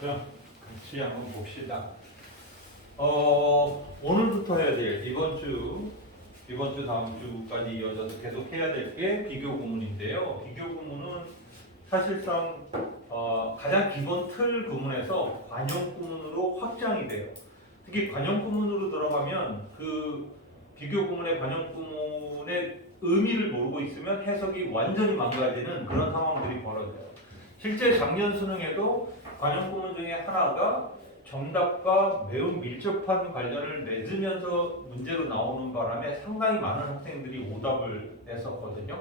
그럼 같이 한번 봅시다. 오늘부터 해야 될 이번 주 다음 주까지 이어져서 계속 해야 될 게 비교 구문인데요. 비교 구문은 사실상 가장 기본 틀 구문에서 관용 구문으로 확장이 돼요. 특히 관용 구문으로 들어가면 그 비교 구문의 관용 구문의 의미를 모르고 있으면 해석이 완전히 망가지는 그런 상황들이 벌어져요. 실제 작년 수능에도 관용 구문 중에 하나가 정답과 매우 밀접한 관련을 맺으면서 문제로 나오는 바람에 상당히 많은 학생들이 오답을 냈었거든요.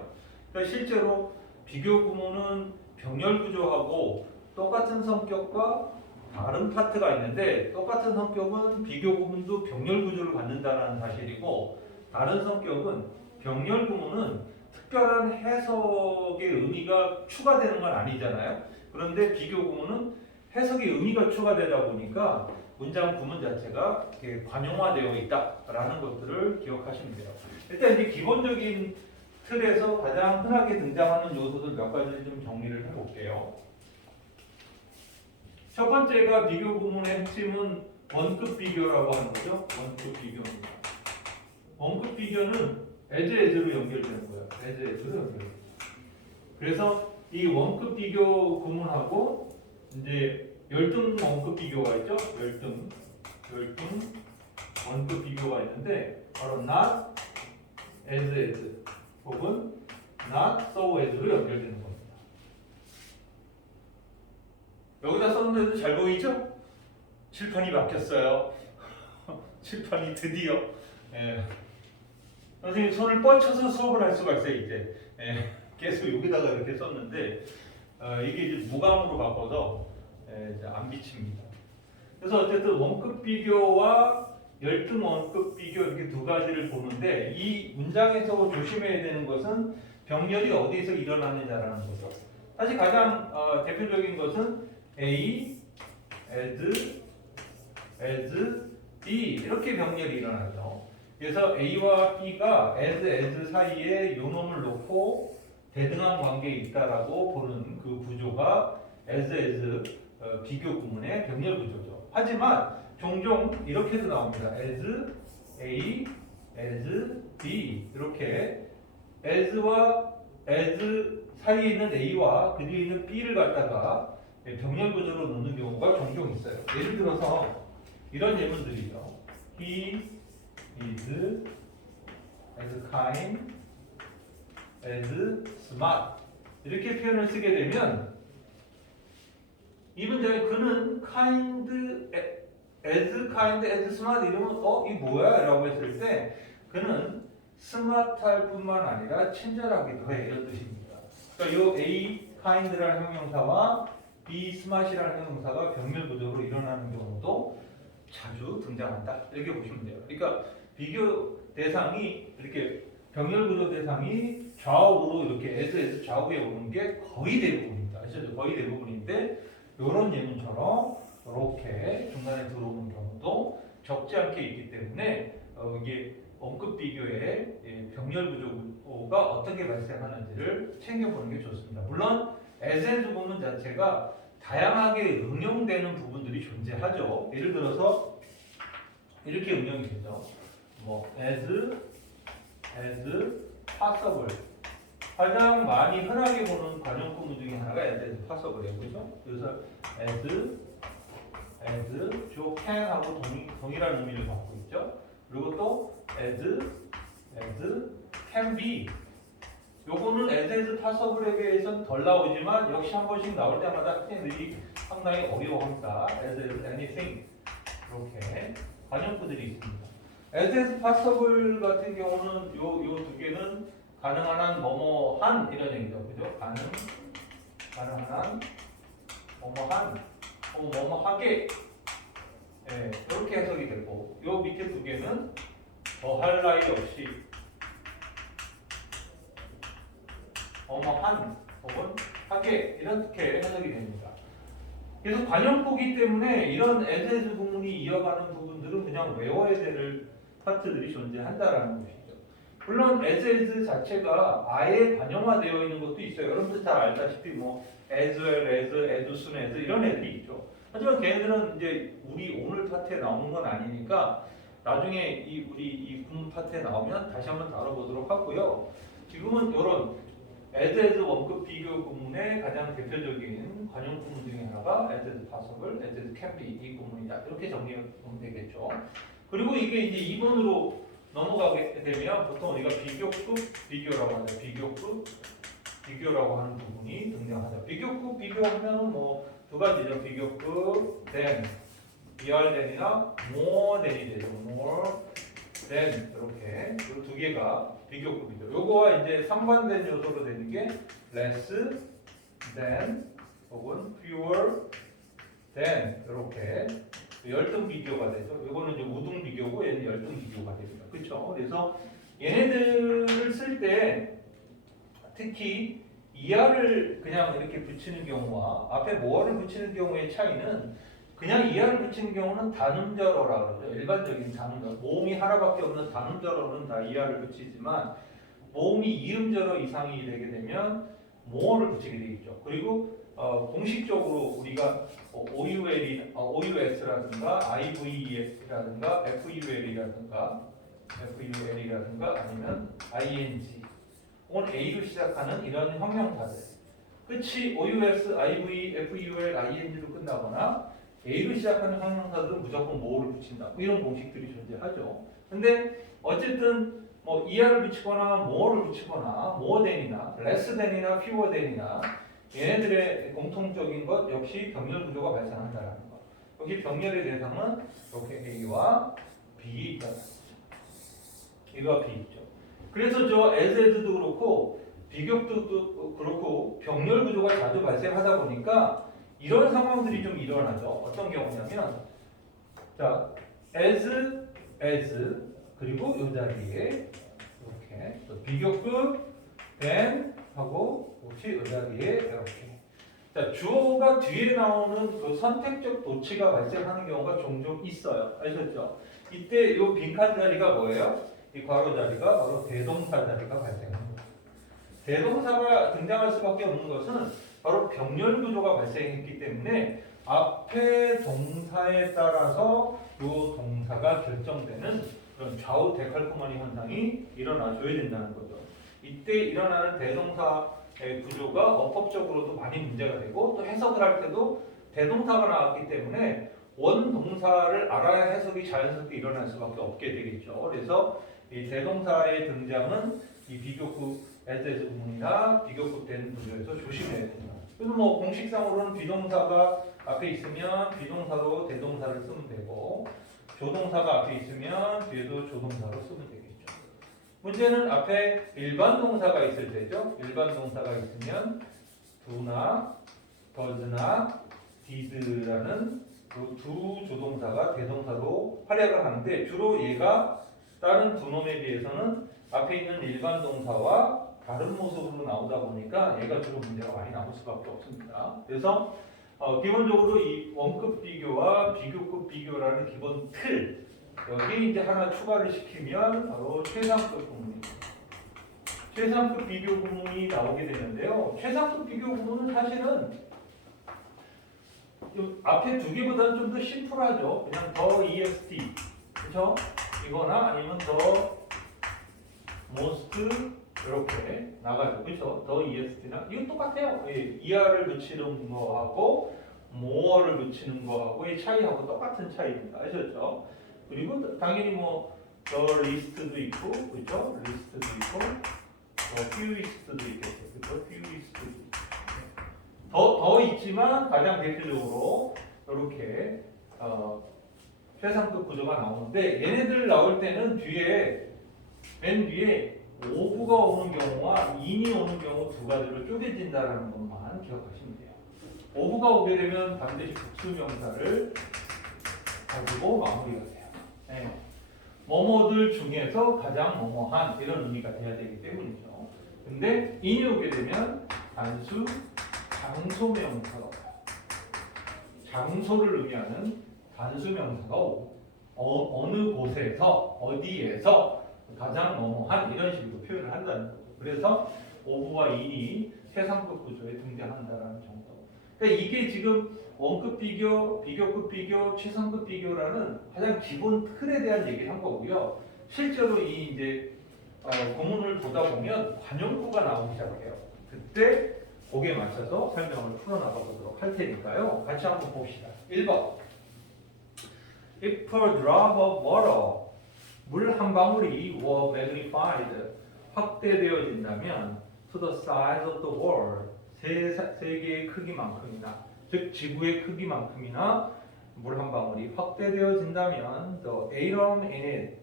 그러니까 실제로 비교 구문은 병렬 구조하고 똑같은 성격과 다른 파트가 있는데, 똑같은 성격은 비교 구문도 병렬 구조를 갖는다는 사실이고, 다른 성격은 병렬 구문은 특별한 해석의 의미가 추가되는 건 아니잖아요. 그런데 비교 구문은 해석의 의미가 추가되다 보니까 문장 구문 자체가 이렇게 관용화되어 있다라는 것들을 기억하시면 돼요. 일단 이제 기본적인 틀에서 가장 흔하게 등장하는 요소들 몇 가지 좀 정리를 해볼게요. 첫 번째가 비교 구문의 핵심은 원급 비교라고 하는 거죠. 원급 비교입니다. 원급 비교는 as-as로 연결되는 거예요. as-as로 연결돼요. 그래서 이 원급 비교 구문하고 이제 열등 원급 비교가 있죠. 열등 원급 비교가 있는데 바로 not as 혹은 not so as로 연결되는 겁니다. 여기다 썼는데도 잘 보이죠? 칠판이 바뀌었어요. 칠판이 드디어 선생님 손을 뻗쳐서 수업을 할 수가 있어요. 이제 계속 여기다가 이렇게 썼는데 이게 이제 무감으로 바꿔서 이제 안 비칩니다. 그래서 어쨌든 원급 비교와 열등 원급 비교 이렇게 두 가지를 보는데, 이 문장에서 조심해야 되는 것은 병렬이 어디에서 일어나느냐라는 거죠. 사실 가장 대표적인 것은 A, as, B 이렇게 병렬이 일어나죠. 그래서 A와 B가 as 사이에 요놈을 놓고 대등한 관계에 있다라고 보는 그 구조가 as 비교 구문의 병렬 구조죠. 하지만 종종 이렇게도 나옵니다. as A, as B 이렇게 as와 as 사이에 있는 A와 그 뒤에 있는 B를 갖다가 병렬 구조로 놓는 경우가 종종 있어요. 예를 들어서 이런 예문들이죠. He is as kind as smart 이렇게 표현을 쓰게 되면 이 문장에 그는 kind as smart 이러면 이 뭐야? 라고 했을 때 그는 스마트할 뿐만 아니라 친절하기도 해 이런 뜻입니다. 그러니까 이 A kind라는 형용사와 B smart이라는 형용사가 병렬 구조로 일어나는 경우도 자주 등장한다 이렇게 보시면 돼요. 그러니까 비교 대상이 이렇게 병렬 구조 대상이 좌우로 이렇게 as 좌우에 오는 게 거의 대부분입니다. 아시죠? 거의 대부분인데 이런 예문처럼 이렇게 중간에 들어오는 경우도 적지 않게 있기 때문에 이게 원급 비교의 병렬 구조가 어떻게 발생하는지를 챙겨보는 게 좋습니다. 물론 as 부분 자체가 다양하게 응용되는 부분들이 존재하죠. 예를 들어서 이렇게 응용이 되죠. 뭐 as possible 가장 많이 흔하게 보는 관용 구문 중에 하나가 as possible이에요, 그렇죠? 그래서 as 주어 can하고 동일한 의미를 갖고 있죠. 그리고 또 as can be 요거는 as possible에 비해서는 덜 나오지만 역시 한 번씩 나올 때마다 학생들이 상당히 어려워합니다. as anything 이렇게 관용구들이 있습니다. as possible 같은 경우는 요 두 개는 가능한 한 뭐뭐한 이런 얘기죠, 그죠? 가능한 뭐뭐한 뭐뭐하게 이렇게 해석이 되고, 요 밑에 두 개는 할 나위 없이 뭐뭐한 혹은 하게 이렇게 해석이 됩니다. 그래서 관용구기 때문에 이런 as 구문이 이어가는 부분들은 그냥 외워야 될 파트들이 존재한다라는 것이죠. 물론 as 자체가 아예 관용화되어 있는 것도 있어요. 여러분들 잘 알다시피 뭐 as well as soon as 이런 애들이 있죠. 하지만 걔네들은 이제 우리 오늘 파트에 나오는 건 아니니까 나중에 우리 이 구문 파트에 나오면 다시 한번 다뤄보도록 하고요. 지금은 이런 as 원급 비교 구문의 가장 대표적인 관용 구문 중에 하나가 as possible, as can be 이 구문이다. 이렇게 정리하면 되겠죠. 그리고 이게 이제 2번으로 넘어가게 되면 보통 우리가 비교급 비교라고 하죠. 비교급 비교라고 하는 부분이 등장하죠. 비교급 비교하면 뭐 두 가지죠. 비교급 than, than이나 more than이 되죠. more than 이렇게 이 두 개가 비교급이죠. 요거와 이제 상반된 요소로 되는 게 less than 혹은 fewer than 이렇게 열등 비교가 되죠. 이거는 이제 우등 비교고 얘는 열등 비교가 됩니다. 그렇죠? 그래서 얘네들을 쓸 때 특히 이하를 그냥 이렇게 붙이는 경우와 앞에 모어를 붙이는 경우의 차이는 그냥 이하를 붙이는 경우는 단음절어라 그러죠. 일반적인 단음절. 모음이 하나밖에 없는 단음절어는 다 이하를 붙이지만 모음이 이음절어 이상이 되게 되면 모어를 붙이게 되겠죠. 그리고 공식적으로 우리가 OUS라든가 IVES라든가 FUL이라든가 아니면 ING 혹은 A로 시작하는 이런 형용사들 끝이 OUS, IV, FUL, ING로 끝나거나 A로 시작하는 형용사들은 무조건 모어를 붙인다. 이런 공식들이 존재하죠. 근데 어쨌든 뭐 ER을 붙이거나 more를 붙이거나 more than이나 less than이나 fewer than이나 얘네들의 공통적인 것 역시 병렬 구조가 발생한다는 것. 여기 병렬의 대상은 이렇게 A와 B가 A와 B 있죠. 그래서 저 as도 그렇고 비교급도 그렇고 병렬 구조가 자주 발생하다 보니까 이런 상황들이 좀 일어나죠. 어떤 경우냐면 자 as 그리고 이 자리에 이렇게 비교급 then 하고 혹시 이 자리에 이렇게 자 주어가 뒤에 나오는 그 선택적 도치가 발생하는 경우가 종종 있어요. 아셨죠? 이때 이 빈칸 자리가 뭐예요? 이 괄호 자리가 바로 대동사 자리가 발생합니다. 대동사가 등장할 수밖에 없는 것은 바로 병렬 구조가 발생했기 때문에 앞에 동사에 따라서 이 동사가 결정되는 그런 좌우 데칼코마니 현상이 일어나줘야 된다는 거죠. 이때 일어나는 대동사의 구조가 어법적으로도 많이 문제가 되고 또 해석을 할 때도 대동사가 나왔기 때문에 원동사를 알아야 해석이 자연스럽게 일어날 수밖에 없게 되겠죠. 그래서 이 대동사의 등장은 이 비교급 as 구문이나 비교급 된 구조에서 조심해야 됩니다. 그래서 뭐 공식상으로는 비동사가 앞에 있으면 비동사로 대동사를 쓰면 되고 조동사가 앞에 있으면 뒤에도 조동사로 쓰면 되겠죠. 문제는 앞에 일반 동사가 있을 때죠. 일반 동사가 있으면 do나 does나 did라는 두 조동사가 대동사로 활약을 하는데 주로 얘가 다른 두 놈에 비해서는 앞에 있는 일반 동사와 다른 모습으로 나오다 보니까 얘가 주로 문제가 많이 나올 수밖에 없습니다. 그래서 기본적으로 이 원급 비교와 비교급 비교라는 기본 틀 여기 이제 하나 추가를 시키면 바로 최상급 구문입니다. 최상급 비교 구문이 나오게 되는데요. 최상급 비교 구문은 사실은 앞에 두 개보다는 좀 더 심플하죠. 그냥 더 EST 그렇죠? 이거나 아니면 더 most 이렇게 나가죠. 그렇죠? 더 EST나 이건 똑같아요. ER을 붙이는 거하고 more를 붙이는 거하고의 차이하고 똑같은 차이입니다. 아셨죠? 그리고 당연히 뭐 the list도 있고 그렇죠? list도 있고 the fewest도 있겠죠. 그렇죠? fewest도 있고 더 있지만 가장 대표적으로 이렇게 최상급 구조가 나오는데 얘네들 나올 때는 맨 뒤에 오브가 오는 경우와 인이 오는 경우 두 가지로 쪼개진다는 것만 기억하시면 돼요. 오브가 오게 되면 반드시 복수명사를 가지고 마무리가 돼요. 네. 뭐뭐들 중에서 가장 뭐뭐한 이런 의미가 돼야 되기 때문이죠. 근데 인이 오게 되면 단수 장소명사가 와요. 장소를 의미하는 단수명사가 오고 어느 곳에서 어디에서 가장 뭐뭐한 이런 식으로 표현을 한다는 거죠. 그래서 오브와 인이 최상급 구조에 등장한다는 정도. 그러니까 이게 지금 원급 비교, 비교급 비교, 최상급 비교라는 가장 기본 틀에 대한 얘기를 한 거고요. 실제로 이 이제 구문을 보다 보면 관용구가 나오기 시작해요. 그때 거기에 맞춰서 설명을 풀어나가 보도록 할 테니까요. 같이 한번 봅시다. 1번. If a drop of water, 물 한 방울이 were magnified, 확대되어진다면 to the size of the world, 세계의 크기만큼이나, 즉 지구의 크기만큼이나 물 한 방울이 확대되어진다면 the atom in it,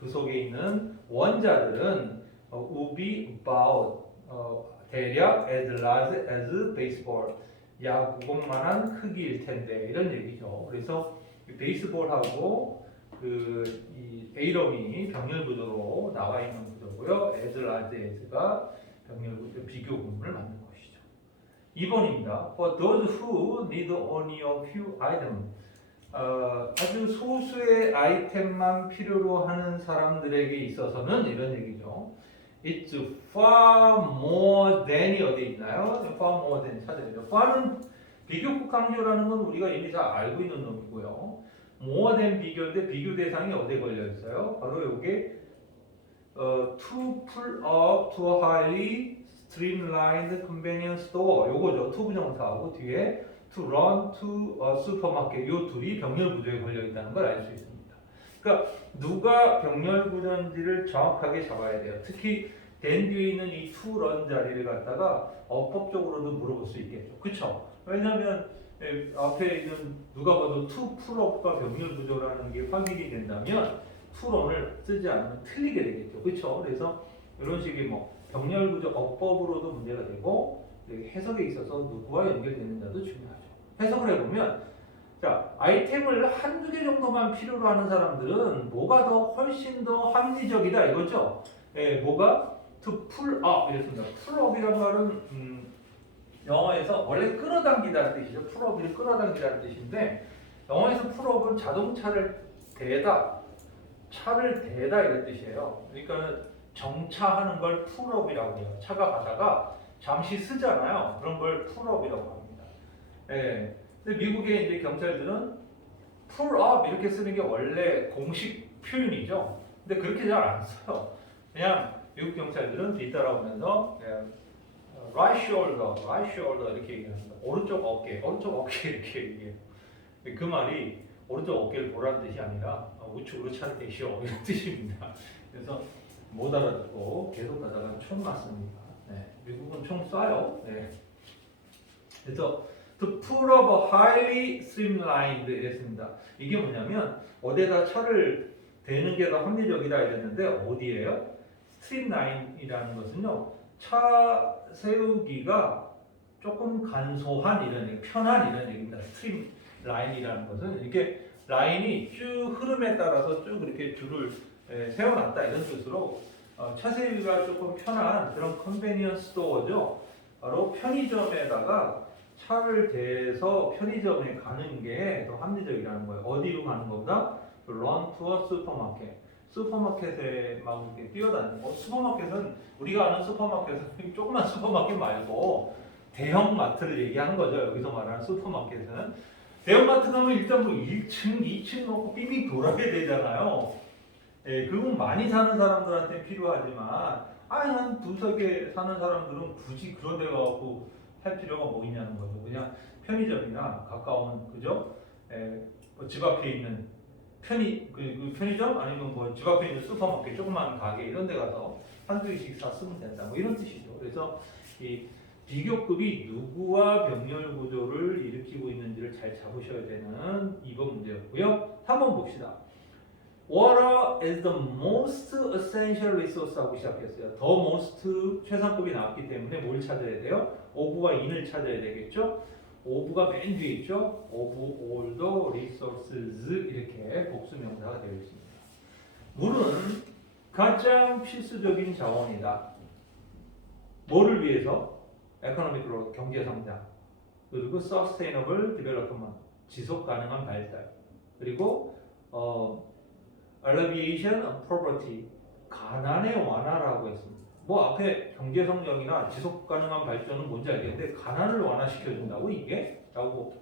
그 속에 있는 원자들은 would be about, 대략 as large as baseball, 야구공만한 크기일 텐데 이런 얘기죠. 그래서 베이스볼하고 이 A럼이 병렬 구조로 나와 있는 구조고요. as large as가 병렬 구조 비교 구문을 만든 것이죠. 2번입니다. For those who need only a few items, 아주 소수의 아이템만 필요로 하는 사람들에게 있어서는 이런 얘기죠. It's far more than이 어디 있나요? far more than 찾아야 돼요. far는 비교급 강조라는 건 우리가 이미 다 알고 있는 놈이고요. more than 비교인데 비교 대상이 어디에 걸려 있어요? 바로 이게 to pull up to a highly streamlined convenience store, 요거죠. to 부정사하고 뒤에 to run to a supermarket, 요 둘이 병렬 구조에 걸려 있다는 걸 알 수 있습니다. 그러니까 누가 병렬 구조인지를 정확하게 잡아야 돼요. 특히 된 뒤에 있는 이 to run 자리를 갖다가 어법적으로도 물어볼 수 있겠죠. 그렇죠? 왜냐하면 앞에 있는 누가 봐도 to pull up과 병렬 구조라는 게 확인이 된다면 to run을 쓰지 않으면 틀리게 되겠죠. 그렇죠? 그래서 이런 식의 뭐 병렬 구조 어법으로도 문제가 되고 해석에 있어서 누구와 연결되는가도 중요하죠. 해석을 해보면 자, 아이템을 한두 개 정도만 필요로 하는 사람들은 뭐가 더 훨씬 더 합리적이다 이거죠. 뭐가 to pull up 이랬습니다. pull up이라는 말은 영어에서 원래 끌어당기다는 뜻이죠. pull up을 끌어당기다는 뜻인데 영어에서 pull up은 자동차를 대다, 차를 대다 이런 뜻이에요. 그러니까 정차하는 걸 pull up이라고 해요. 차가 가다가 잠시 쓰잖아요. 그런 걸 pull up이라고 합니다. 근데 미국의 이제 경찰들은 pull up 이렇게 쓰는 게 원래 공식 표현이죠. 근데 그렇게 잘 안 써요. 그냥 미국 경찰들은 뒤따라오면서 right shoulder 이렇게 얘기합니다. 오른쪽 어깨 이렇게 얘기해요. 그 말이 오른쪽 어깨를 보라는 뜻이 아니라 우측으로 차를 대시오 이런 뜻입니다. 그래서 못 알아듣고 계속 가다가 총 맞습니다. 미국은 총 쏴요. 그래서 to pull up a highly streamlined 이랬습니다. 이게 뭐냐면 어디에다 차를 대는 게 더 합리적이다 이랬는데 어디예요? streamline이라는 것은요, 차 세우기가 조금 간소한 이런 얘기, 편한 이런 얘기입니다. streamline이라는 것은 이렇게 라인이 쭉 흐름에 따라서 쭉 이렇게 줄을 세워놨다 이런 뜻으로 차 세우기가 조금 편한 그런 컨베니언스 스토어죠. 바로 편의점에다가 차를 대서 편의점에 가는 게 더 합리적이라는 거예요. 어디로 가는 것보다 run to a supermarket. 슈퍼마켓에 막 이렇게 뛰어다니는 거. 슈퍼마켓은 우리가 아는 슈퍼마켓은 조그만 슈퍼마켓 말고 대형 마트를 얘기하는 거죠. 여기서 말하는 슈퍼마켓은 대형 마트 가면 일단 뭐 1층, 2층 놓고 삥삥 돌아야 되잖아요. 그건 많이 사는 사람들한테 필요하지만 한 두세 개 사는 사람들은 굳이 그런 데 가고 할 필요가 뭐 있냐는 거죠. 그냥 편의점이나 가까운 그죠? 집 앞에 있는 그 편의점 아니면 뭐 집 앞에 있는 슈퍼마켓 조그만 가게 이런 데 가서 한두 개씩 샀으면 된다. 뭐 이런 뜻이죠. 그래서 이 비교급이 누구와 병렬 구조를 일으키고 있는지를 잘 잡으셔야 되는 2번 문제였고요. 3번 봅시다. Water is the most essential resource 하고 시작했어요. The most 최상급이 나왔기 때문에 뭘 찾아야 돼요? of와 in을 찾아야 되겠죠? of가 맨 뒤에 있죠? of all the resources 이렇게 복수명사가 되어 있습니다. 물은 가장 필수적인 자원이다. 뭐를 위해서? economic growth, 경제 성장, 그리고 sustainable development, 지속 가능한 발달, 그리고 alleviation of poverty, 가난의 완화라고 했습니다. 뭐 앞에 경제 성장이나 지속 가능한 발전은 뭔지 알겠는데 가난을 완화시켜 준다고 이게 라고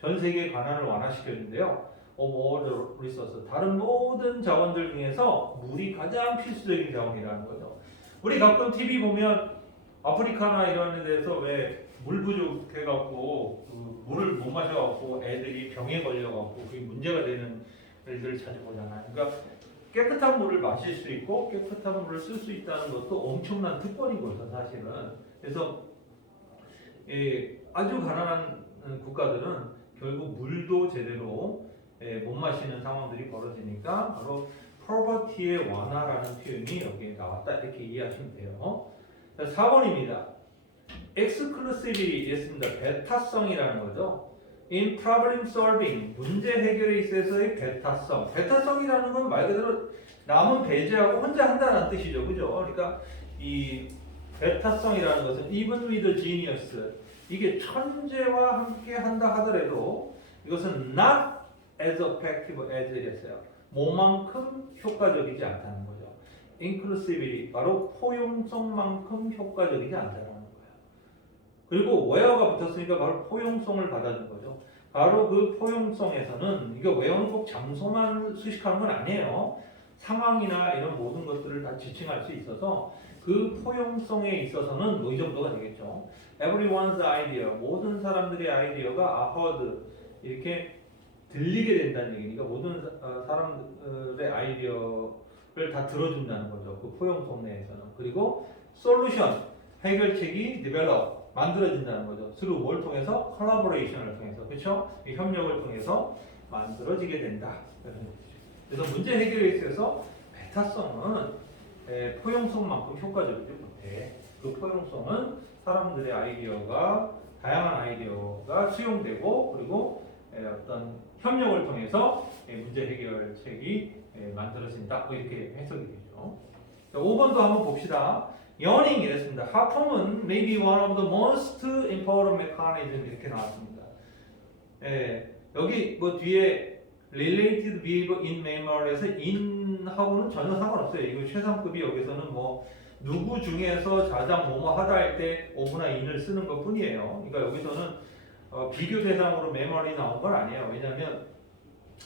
전 세계 관할을 완화시켰는데요. more resource, 다른 모든 자원들 중에서 물이 가장 필수적인 자원이라는 거죠. 우리 가끔 TV 보면 아프리카나 이런 데서 왜 물 부족해갖고 그 물을 못 마셔갖고 애들이 병에 걸려갖고 그게 문제가 되는 일들을 자주 보잖아요. 그러니까 깨끗한 물을 마실 수 있고 깨끗한 물을 쓸 수 있다는 것도 엄청난 특권이거든요, 사실은. 그래서 아주 가난한 국가들은 결국 물도 제대로 못 마시는 상황들이 벌어지니까 바로 poverty의 완화라는 표현이 여기에 나왔다 이렇게 이해하시면 돼요. 자, 4번입니다. exclusive였습니다. 배타성이라는 거죠. in problem solving, 문제 해결에 있어서의 배타성. 배타성이라는 건 말 그대로 남은 배제하고 혼자 한다는 뜻이죠. 그죠? 그러니까 이 배타성이라는 것은 even with genius, 이게 천재와 함께 한다 하더라도 이것은 not as effective as 이랬어요. 뭐만큼 효과적이지 않다는 거죠. inclusivity, 바로 포용성만큼 효과적이지 않다는 거예요. 그리고 where가 붙었으니까 바로 포용성을 받아준 거죠. 바로 그 포용성에서는 이거 where는 꼭 장소만 수식하는 건 아니에요. 상황이나 이런 모든 것들을 다 지칭할 수 있어서 그 포용성에 있어서는 뭐 이 정도가 되겠죠. Everyone's idea, 모든 사람들의 아이디어가 are heard, 이렇게 들리게 된다는 얘기니까 모든 사람들의 아이디어를 다 들어준다는 거죠. 그 포용성 내에서는. 그리고 solution, 해결책이 develop, 만들어진다는 거죠. through 뭘 통해서? collaboration을 통해서. 그렇죠? 이 협력을 통해서 만들어지게 된다. 그래서 문제 해결에 있어서 배타성은 포용성만큼 효과적이지 못해. 그 포용성은 사람들의 아이디어가, 다양한 아이디어가 수용되고, 그리고 어떤 협력을 통해서 문제 해결책이 만들어진다. 뭐 이렇게 해석이 되죠. 자, 5번도 한번 봅시다. yawning 이랬습니다. 하품은 may be one of the most important mechanism 이렇게 나왔습니다. 여기 뭐 뒤에 related behavior in memory에서 in하고는 전혀 상관없어요. 이거 최상급이 여기서는 뭐 누구 중에서 자장 뭐뭐 하다 할 때 of나 in을 쓰는 것 뿐이에요. 그러니까 여기서는 비교 대상으로 memory 나온 건 아니에요. 왜냐하면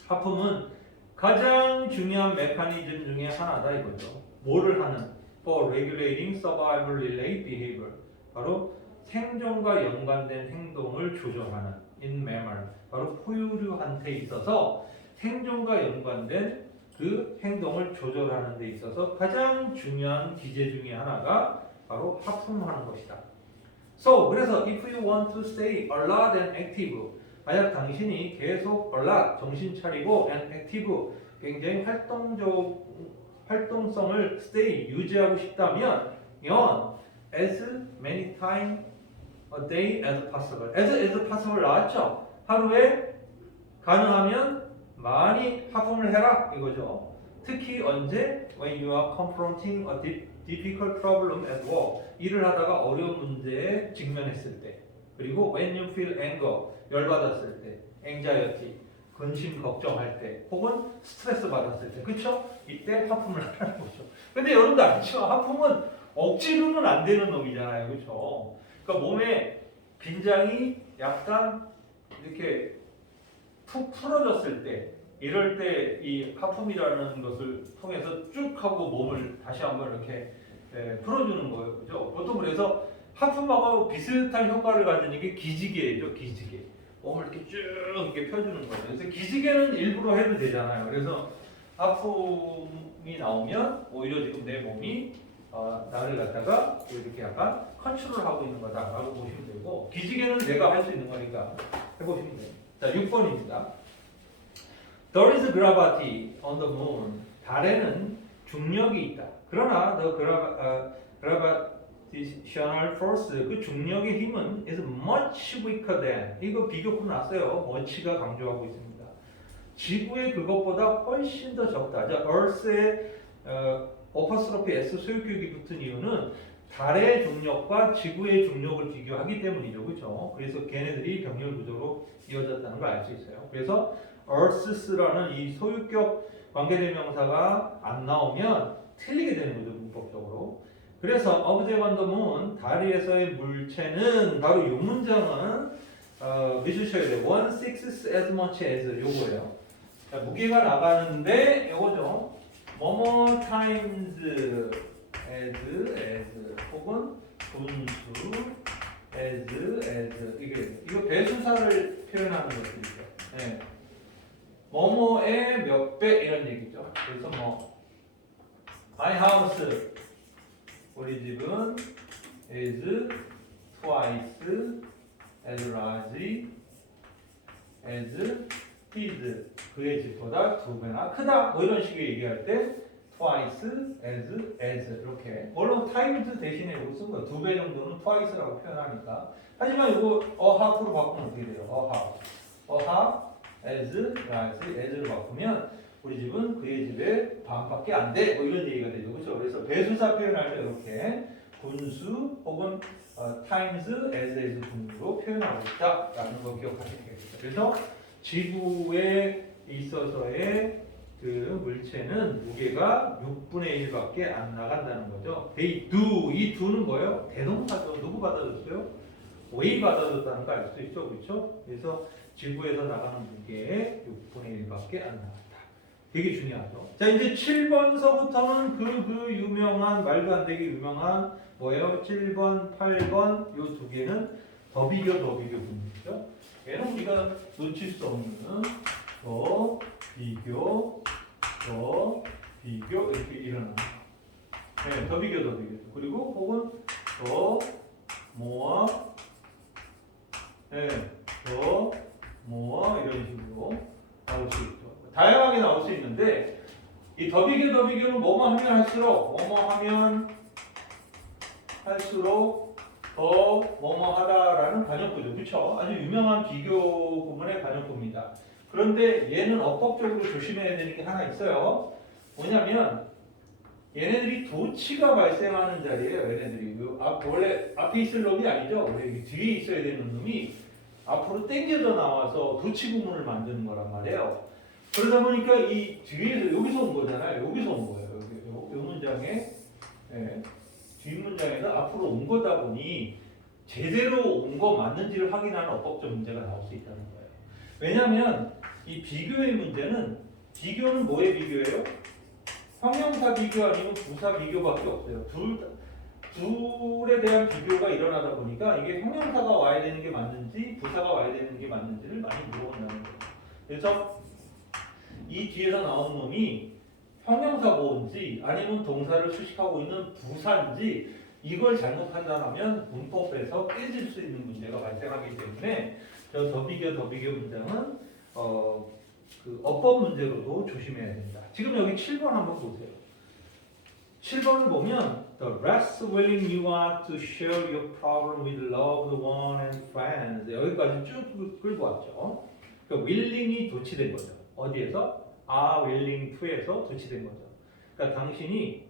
하품은 가장 중요한 메커니즘 중에 하나다 이거죠. 뭐를 하는? for regulating survival related behavior, 바로 생존과 연관된 행동을 조절하는 in memory, 바로 포유류한테 있어서 생존과 연관된 그 행동을 조절하는 데 있어서 가장 중요한 기제 중에 하나가 바로 하품하는 것이다. So, 그래서 if you want to stay alert and active, 만약 당신이 계속 alert, 정신 차리고 and active, 굉장히 활동성을 stay, 유지하고 싶다면 as many times a day as possible. as possible 나왔죠? 하루에 가능하면 많이 하품을 해라 이거죠. 특히 언제? when you are confronting a difficult problem at work. 일을 하다가 어려운 문제에 직면했을 때. 그리고 when you feel anger, 열받았을 때, anxiety, 근심 걱정할 때, 혹은 스트레스 받았을 때, 그쵸? 이때 하품을 하는 거죠. 근데 여러분도 알죠? 하품은 억지로는 안 되는 놈이잖아요, 그쵸? 그러니까 몸에 빈장이 약간 이렇게 푹 풀어졌을 때, 이럴 때 이 하품이라는 것을 통해서 쭉 하고 몸을 다시 한번 이렇게 풀어주는 거예요, 그죠? 보통 그래서 하품하고 비슷한 효과를 가지는 게 기지개죠, 기지개. 몸을 이렇게 쭉 이렇게 펴주는 거예요. 그래서 기지개는 일부러 해도 되잖아요. 그래서 하품이 나오면 오히려 지금 내 몸이 나를 갖다가 이렇게 약간 컨트롤하고 있는 거다라고 보시면 되고, 기지개는 내가 할 수 있는 거니까 해보시면 돼요. 자, 6번입니다. There is gravity on the moon. 달에는 중력이 있다. 그러나 the gravitational force, 그 중력의 힘은 is much weaker than. 이거 비교품 났어요. much가 강조하고 있습니다. 지구의 그것보다 훨씬 더 적다. 자, Earth의 어퍼스트로피 S 소유격이 붙은 이유는 달의 중력과 지구의 중력을 비교하기 때문이죠, 그렇죠? 그래서 걔네들이 병렬 구조로 이어졌다는 걸 알 수 있어요. 그래서 Earths라는 이 소유격 관계대명사가 안 나오면 틀리게 되는 거죠, 문법적으로. 그래서 object on the moon, 달 위에서의 물체는 바로 이 문장은 미주셔야 돼요. 1/6 as much as 요거예요. 자, 무게가 나가는데 요거죠. 뭐뭐 times as 혹은 분수 as 이거 배수사를 표현하는 것들이죠. 네. 뭐뭐의 몇 배 이런 얘기죠. 그래서 뭐 my house 우리 집은 is twice as large as his 그의 집보다 2배나 크다 뭐 이런 식의 얘기할 때 twice as 이렇게 물론 times 대신에 이거 쓴 거예요. 2배 정도는 twice라고 표현하니까 하지만 이거 a half로 바꾸면 어떻게 돼요? a half as large as로 바꾸면 우리 집은 그의 집의 반밖에 안 돼. 뭐 이런 얘기가 되죠. 그렇죠? 그래서 배수사 표현할 때 이렇게 분수 혹은 times as 분으로 표현하고 있다라는 거 기억하시면 되겠죠. 그래서 지구에 있어서의 그 물체는 무게가 6분의 1밖에 안 나간다는 거죠. they do 이 do는 뭐예요? 대동사죠. 누구 받아줬어요? 웨이 받아줬다는 거 알 수 있죠, 그렇죠? 그래서 지구에서 나가는 무게의 6분의 1밖에 안 나간다. 되게 중요하죠. 자, 이제 7번서부터는 그 유명한 말도 안 되게 유명한 뭐예요? 7번, 8번 요 두 개는 더 비교 분이죠. 얘는 우리가 놓칠 수 없는 더 비교 이렇게 일어나는 거. 네, 더 비교 그리고 혹은 더 모아 더 모아 이런 식으로 나올 수 있죠. 다양하게 나올 수 있는데 이 더 비교는 뭐뭐 하면 할수록 더 뭐뭐 하다라는 관용구죠. 그렇죠? 아주 유명한 비교 구문의 관용구입니다. 그런데 얘는 어법적으로 조심해야 되는 게 하나 있어요. 뭐냐면 얘네들이 도치가 발생하는 자리예요. 얘네들이 원래 앞에 있을 놈이 아니죠. 원래 뒤에 있어야 되는 놈이 앞으로 당겨져 나와서 도치 구문을 만드는 거란 말이에요. 그러다 보니까 이 뒤에서 여기서 온 거잖아요. 여기서 온 거예요. 이 문장에 뒷문장에서 앞으로 온 거다 보니 제대로 온 거 맞는지를 확인하는 어법적 문제가 나올 수 있다는 거예요. 왜냐하면 이 비교의 문제는 비교는 뭐의 비교예요? 형용사 비교 아니면 부사 비교밖에 없어요. 둘에 대한 비교가 일어나다 보니까 이게 형용사가 와야 되는 게 맞는지 부사가 와야 되는 게 맞는지를 많이 물어본다는 거예요. 그래서 이 뒤에서 나온 놈이 형용사 보호인지 아니면 동사를 수식하고 있는 부사인지 이걸 잘못 판단하면 문법에서 깨질 수 있는 문제가 발생하기 때문에 더 비교 문장은 그 어법 문제로도 조심해야 된다. 지금 여기 7번 한번 보세요. 7번을 보면 The less willing you are to share your problem with loved one and friends 여기까지 쭉 끌고 왔죠. 그러니까 willing이 도치된 거죠. 어디에서? are willing to에서 도치된 거죠. 그러니까 당신이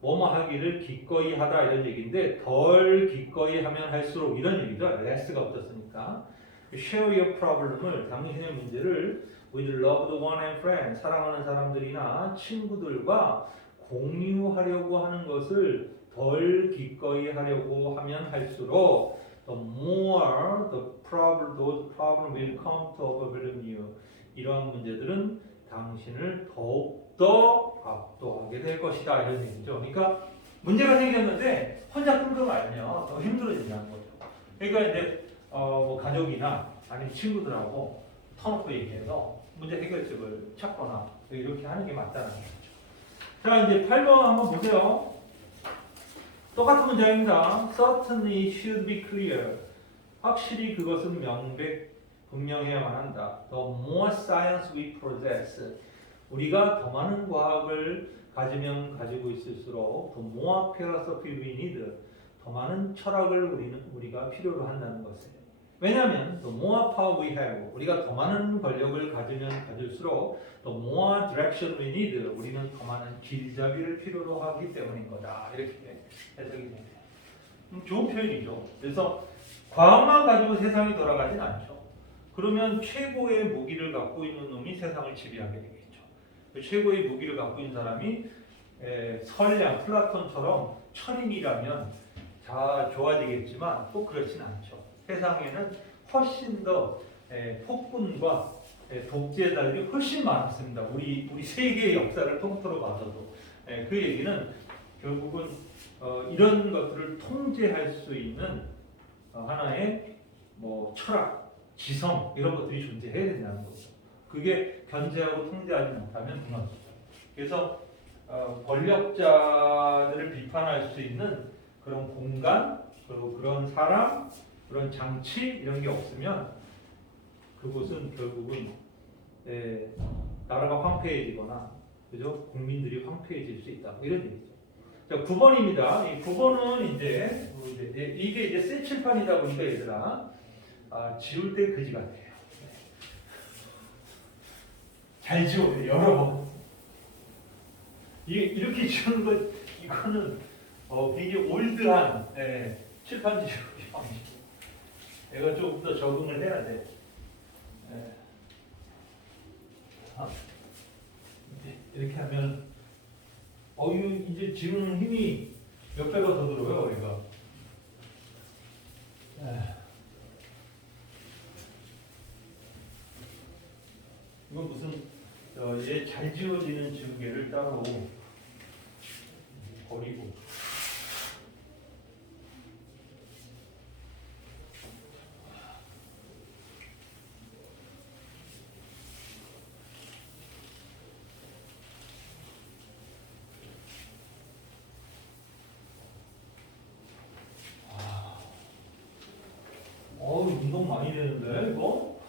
뭐뭐 하기를 기꺼이 하다 이런 얘기인데 덜 기꺼이 하면 할수록 이런 얘기죠. less가 붙었으니까 share your problem을 당신의 문제를 with loved one and friends 사랑하는 사람들이나 친구들과 공유하려고 하는 것을 덜 기꺼이 하려고 하면 할수록 the more those problems will come to overwhelm you 이러한 문제들은 당신을 더욱더 압도하게 될 것이다 이런 얘기죠. 그러니까 문제가 생겼는데 혼자 끌고 가면 더 힘들어진다는 거죠. 그러니까 이제 뭐 가족이나 아니면 친구들하고 터놓고 얘기해서 문제 해결책을 찾거나 이렇게 하는 게 맞다는 거죠. 자 이제 8번 한번 보세요. 똑같은 문장입니다. Certainly should be clear. 확실히 그것은 분명해야만 한다. The more science we possess. 우리가 더 많은 과학을 가지고 있을수록 the more philosophy we need. 더 많은 철학을 우리가 필요로 한다는 것이에요. 왜냐하면 the more power we have. 우리가 더 많은 권력을 가질수록 the more direction we need. 우리는 더 많은 길잡이를 필요로 하기 때문인 거다. 이렇게 해석이 됩니다. 좋은 표현이죠. 그래서 과학만 가지고 세상이 돌아가진 않죠. 그러면 최고의 무기를 갖고 있는 놈이 세상을 지배하게 되겠죠. 최고의 무기를 갖고 있는 사람이 설량, 플라톤처럼 철인이라면 다 좋아지겠지만 꼭 그렇진 않죠. 세상에는 훨씬 더 폭군과 독재에 달리 훨씬 많았습니다. 우리 세계의 역사를 통틀어 봐서도 그 얘기는 결국은 이런 것들을 통제할 수 있는 하나의 뭐 철학, 지성 이런 것들이 존재해야 된다는 거죠. 그게 견제하고 통제하지 못하면 무너집니다. 그래서 권력자들을 비판할 수 있는 그런 공간, 그리고 그런 사람, 그런 장치 이런 게 없으면 그곳은 결국은 나라가 황폐해지거나 그죠? 국민들이 황폐해질 수 있다. 이런 얘기죠. 자, 9번입니다. 이 9번은 이제 이게 이제 새 칠판이다 보니까 얘들아 지울 때 그지 같아요. 잘 지워요. 여러 번. 이렇게 지우는 거 이거는 굉장히 올드한 칠판 지우기 방식. 내가 조금 더 적응을 해야 돼. 이렇게 하면 이제 지우는 힘이 몇 배가 더 들어요, 얘가. 이건 무슨 얘 잘 지워지는 지우개를 따로 버리고. 운동 많이 되는데 이거?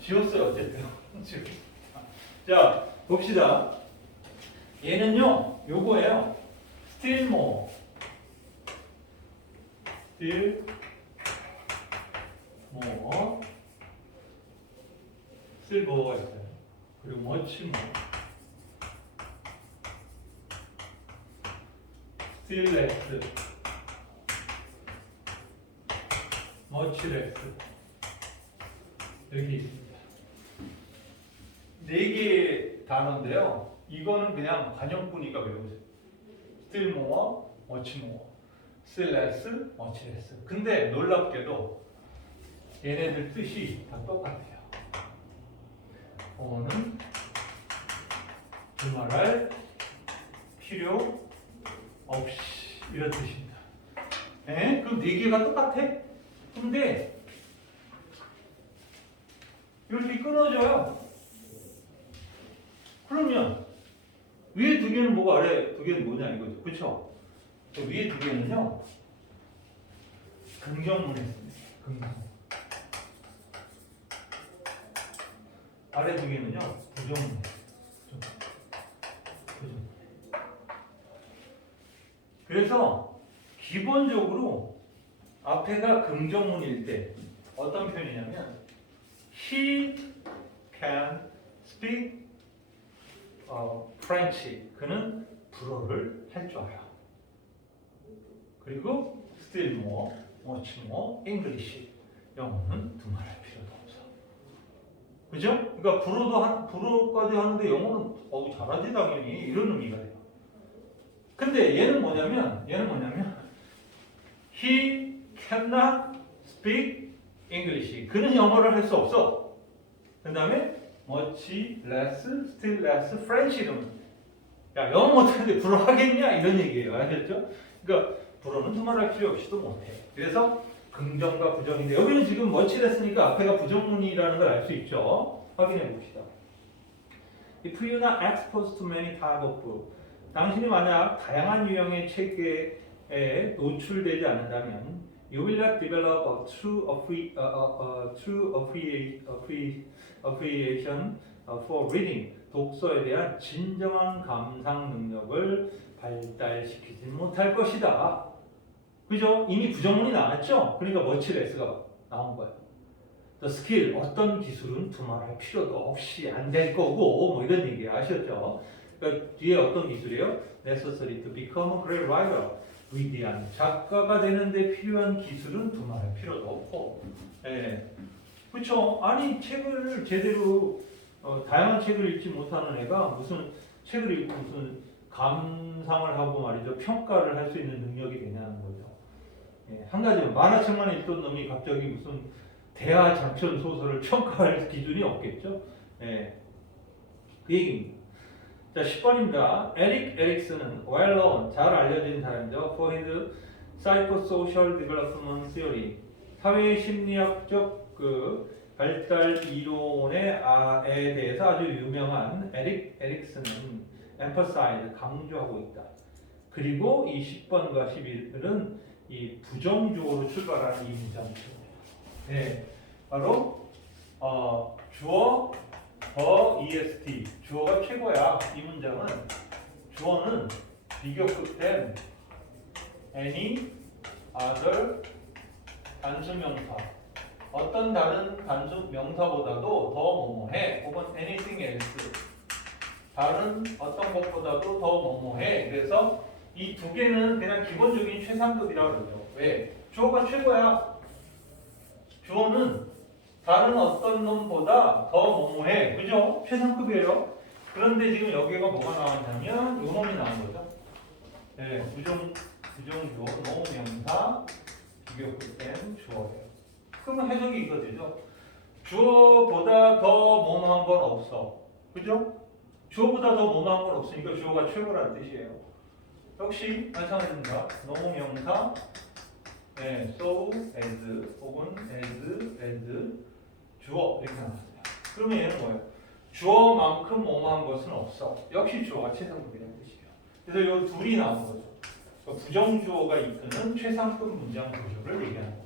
지웠어요 어쨌든. 자 봅시다. 얘는요 요거예요. Still more, still more, still more가 있어요. 그리고 much more, still less, much less 이렇게 있습니다. 4개의 단어인데요. 이거는 그냥 관용구니까 외우세요. Still more, much more, still less, much less. 근데 놀랍게도 얘네들 뜻이 다 똑같아요. 어는 두말할 필요 없이 이런 뜻입니다. 그럼 4개가 똑같아? 근데 이렇게 끊어져요. 그러면 위에 2개는 뭐고 아래 2개는 뭐냐 이거죠. 그쵸? 위에 2개는요 긍정문에 씁니다. 긍정. 아래 2개는요 부정문에. 그래서 기본적으로 앞에가 긍정문일 때 어떤 표현이냐면 He can speak French. 그는 불어를 할 줄 알아. 그리고 still more, much more English. 영어는 두말할 필요도 없어. 그죠? 그러니까 불어까지 하는데 영어는 잘하지 당연히 이런 의미가 돼요. 근데 얘는 뭐냐면 He cannot speak English. 그는 영어를 할 수 없어. 그 다음에 much less, still less French 이러면 야 영어 못하는데 불어 하겠냐 이런 얘기예요. 아셨죠? 그러니까 불어는 두말할 필요 없이도 못해. 그래서 긍정과 부정인데 여기는 지금 much less니까 앞에가 부정문이라는 걸 알 수 있죠. 확인해 봅시다. If you are not exposed to many type of book, 당신이 만약 다양한 유형의 책에 노출되지 않는다면 you will not develop a true appreciation for reading. 독서에 대한 진정한 감상 능력을 발달시키지 못할 것이다. 그죠? 이미 부정문이 나왔죠? 그러니까 much less가 나온 거예요. The skill, 어떤 기술은 두말할 필요도 없이 안 될 거고 뭐 이런 얘기 아셨죠? 그러니까 뒤에 어떤 기술이에요? Necessary to become a great writer. 위대한 작가가 되는데 필요한 기술은 두말할 필요도 없고. 그렇죠? 아니 책을 제대로 다양한 책을 읽지 못하는 애가 무슨 책을 읽고 무슨 감상을 하고 말이죠. 평가를 할 수 있는 능력이 되냐는 거죠. 예, 한 가지는 만화책만 읽던 놈이 갑자기 무슨 대하 장편 소설을 평가할 기준이 없겠죠. 예, 그 얘기입니다. 자, 10번입니다. 에릭 에릭슨은 well known, 잘 알려진 사람이죠. For his psychosocial development theory, 사회 심리학적 그 발달 이론에 대해서 아주 유명한 에릭 에릭슨은 emphasize, 강조하고 있다. 그리고 이 10번과 11은 이 부정주어로 출발하는 이 문장입니다. 네, 바로 주어 더 est, 주어가 최고야. 이 문장은 주어는 비교급된 any other 단수명사, 어떤 다른 단수명사보다도 더 뭐뭐해, 혹은 anything else, 다른 어떤 것보다도 더 뭐뭐해. 그래서 이 두 개는 그냥 기본적인 최상급이라고 그러죠. 왜? 주어가 최고야. 주어는 다른 어떤 놈보다 더 뭐뭐해. 그죠? 최상급이에요. 그런데 지금 여기가 뭐가 나왔냐면 요 놈이 나온 거죠. 네, 부정주어, 노명사, 비교급된 주어예요. 그러면 해석이 이거 되죠. 주어보다 더 뭐뭐한 건 없어. 그죠? 주어보다 더 뭐뭐한 건 없으니까 주어가 최고라는 뜻이에요. 역시 마찬가지입니다. 노명사, 네, so, as, 혹은 as, 주어 이렇게 나왔어요. 그러면 얘는 뭐예요? 주어만큼 뭐뭐한 것은 없어. 역시 주어가 최상급이라는 뜻이에요. 그래서 이 둘이 나온 거죠. 부정주어가 이끄는 최상급 문장 구조를 얘기하는 거예요.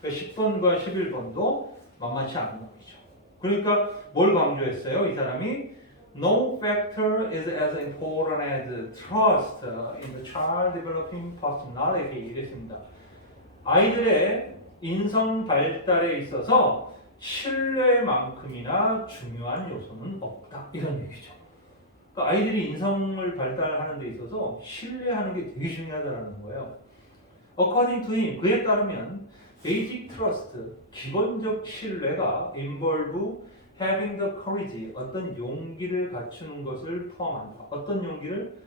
그러니까 10번과 11번도 만만치 않은 놈이죠. 그러니까 뭘 강조했어요? 이 사람이 No factor is as important as trust in the child developing personality 이랬습니다. 아이들의 인성 발달에 있어서 신뢰만큼이나 중요한 요소는 없다. 이런 얘기죠. 그러니까 아이들이 인성을 발달하는 데 있어서 신뢰하는 게 되게 중요하다는 거예요. According to him, 그에 따르면 basic trust, 기본적 신뢰가 involve having the courage, 어떤 용기를 갖추는 것을 포함한다. 어떤 용기를?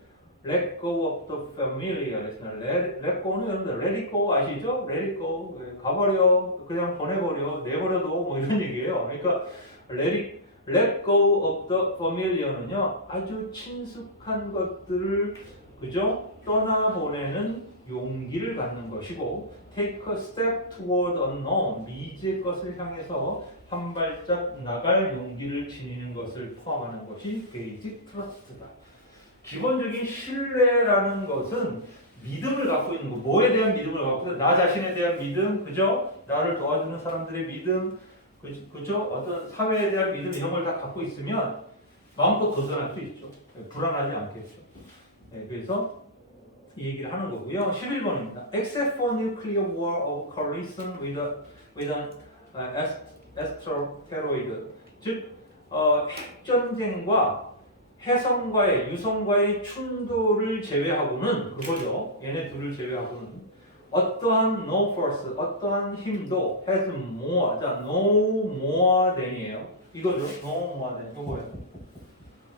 Let go of the familiar. Let go는 여러분들 let it go 아시죠? Let it go. 가버려. 그냥 보내버려. 내버려둬. 뭐 이런 얘기예요. 그러니까 let go of the familiar는요, 아주 친숙한 것들을 그죠? 떠나보내는 용기를 갖는 것이고, take a step toward unknown, 미지의 것을 향해서 한 발짝 나갈 용기를 지니는 것을 포함하는 것이 basic trust다. 기본적인 신뢰라는 것은 믿음을 갖고 있는 거, 뭐에 대한 믿음을 갖고 있는, 나 자신에 대한 믿음, 그죠? 나를 도와주는 사람들의 믿음, 그죠? 어떤 사회에 대한 믿음, 이런 걸 다 갖고 있으면 마음껏 도전할 수 있죠. 불안하지 않겠죠. 네, 그래서 이 얘기를 하는 거고요. 11번입니다. Except for nuclear war of coalition with an asteroid, 즉 핵전쟁과 해성과의 유성과의 충돌을 제외하고는 그거죠. 얘네 둘을 제외하고는 어떠한 no force, 어떠한 힘도 has more, 자 no more than이에요. 이거죠. no more than 이거예요.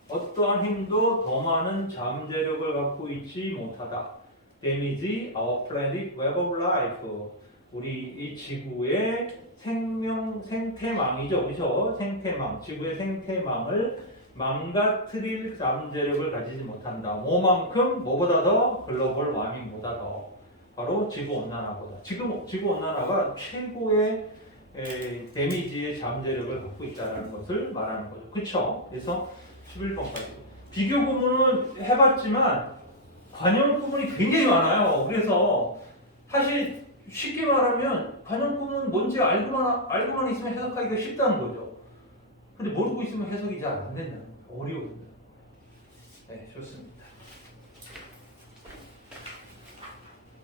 어떠한 힘도 더 많은 잠재력을 갖고 있지 못하다. damage our planet web of life. 우리 이 지구의 생태망이죠, 그렇죠? 생태망, 지구의 생태망을 망가뜨릴 잠재력을 가지지 못한다. 뭐만큼? 뭐보다 더? 글로벌 와밍보다 더. 바로 지구 온난화보다. 지금 지구 온난화가 최고의 데미지의 잠재력을 갖고 있다는 것을 말하는 거죠. 그렇죠? 그래서 11번까지. 비교 구문은 해봤지만 관용 구문이 굉장히 많아요. 그래서 사실 쉽게 말하면 관용 구문 뭔지 알고만 있으면 해석하기가 쉽다는 거죠. 근데 모르고 있으면 해석이 잘 안 된다는 거예요. 어려워진다. 네, 좋습니다.